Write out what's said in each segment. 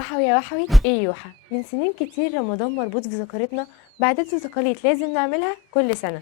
وحوي يا وحوي ايه يوحى. من سنين كتير رمضان مربوط في ذاكرتنا بعادات وتقاليد لازم نعملها كل سنة،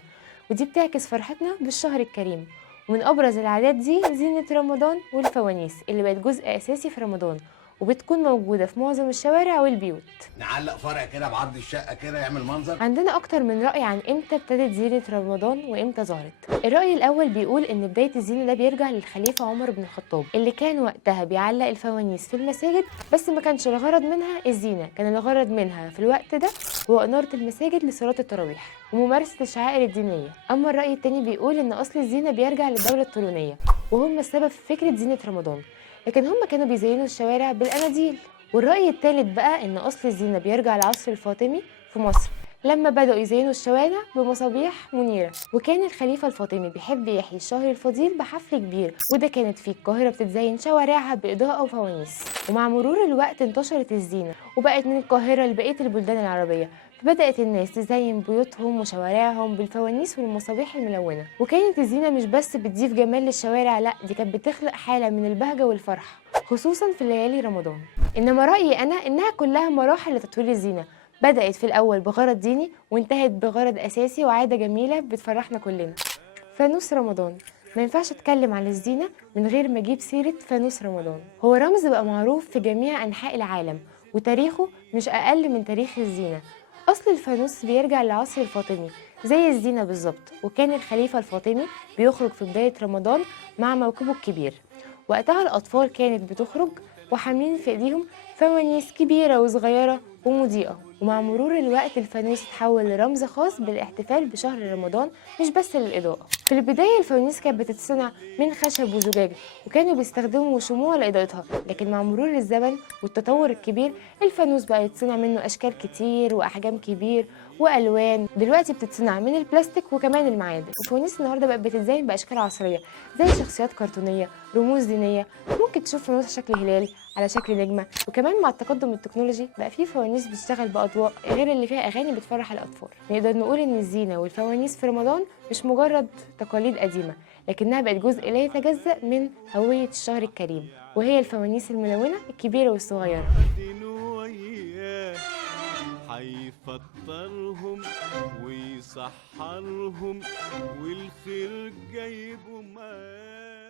ودي بتعكس فرحتنا بالشهر الكريم. ومن أبرز العادات دي زينة رمضان والفوانيس اللي بقت جزء أساسي في رمضان، وبتكون موجودة في معظم الشوارع والبيوت. نعلق فرع كده بعرض الشقه كده يعمل منظر. عندنا أكتر من رأي عن إمتى ابتدت زينة رمضان وإمتى ظهرت. الرأي الأول بيقول إن بداية الزينة ده بيرجع للخليفة عمر بن الخطاب، اللي كان وقتها بيعلق الفوانيس في المساجد، بس ما كانش الغرض منها الزينة، كان الغرض منها في الوقت ده هو إنارة المساجد لصلاة التراويح وممارسة الشعائر الدينية. أما الرأي التاني بيقول إن أصل الزينة بيرجع للدولة الطولونية، وهم السبب في فكرة زينة رمضان، لكن هم كانوا بيزينوا الشوارع بالأناديل. والرأي التالت بقى إن أصل الزينة بيرجع للعصر الفاطمي في مصر، لما بدأوا يزينوا الشوارع بمصابيح منيرة، وكان الخليفة الفاطمي بيحب يحيي الشهر الفضيل بحفل كبير، وده كانت فيه القاهرة بتتزين شوارعها بإضاءة وفوانيس. ومع مرور الوقت انتشرت الزينة وبقت من القاهرة لبقية البلدان العربية، فبدأت الناس تزين بيوتهم وشوارعهم بالفوانيس والمصابيح الملونة. وكانت الزينة مش بس بتضيف جمال للشوارع، لأ دي كانت بتخلق حالة من البهجة والفرحة، خصوصا في ليالي رمضان. إنما رأيي أنا إنها كلها مراحل لتطوير الزينة، بدأت في الأول بغرض ديني وانتهت بغرض أساسي وعادة جميلة بتفرحنا كلنا. فانوس رمضان. ما ينفعش اتكلم عن الزينة من غير ما اجيب سيرة فانوس رمضان. هو رمز بقى معروف في جميع أنحاء العالم، وتاريخه مش أقل من تاريخ الزينة. أصل الفانوس بيرجع للعصر الفاطمي زي الزينة بالظبط، وكان الخليفة الفاطمي بيخرج في بداية رمضان مع موكبه الكبير. وقتها الأطفال كانت بتخرج وحاملين في ايديهم فوانيس كبيرة وصغيرة ومضيئة، ومع مرور الوقت الفانوس اتحول لرمز خاص بالاحتفال بشهر رمضان مش بس للإضاءة. في البداية الفوانيس كانت بتتصنع من خشب وزجاج، وكانوا بيستخدموا شموع لإضاءتها، لكن مع مرور الزمن والتطور الكبير الفانوس بقى يتصنع منه أشكال كتير وأحجام كبير والوان. دلوقتي بتتصنع من البلاستيك وكمان المعادن. الفوانيس النهارده بقت بتتزين باشكال عصريه زي شخصيات كرتونيه، رموز دينيه، ممكن تشوف فانوس شكل هلال على شكل نجمه. وكمان مع التقدم التكنولوجي بقى في فوانيس بتشتغل باضواء غير اللي فيها اغاني بتفرح الاطفال. نقدر نقول ان الزينه والفوانيس في رمضان مش مجرد تقاليد قديمه، لكنها بقت جزء لا يتجزأ من هويه الشهر الكريم، وهي الفوانيس الملونه الكبيره والصغيره. هيفطرهم ويسحرهم والخير جايبه معاه.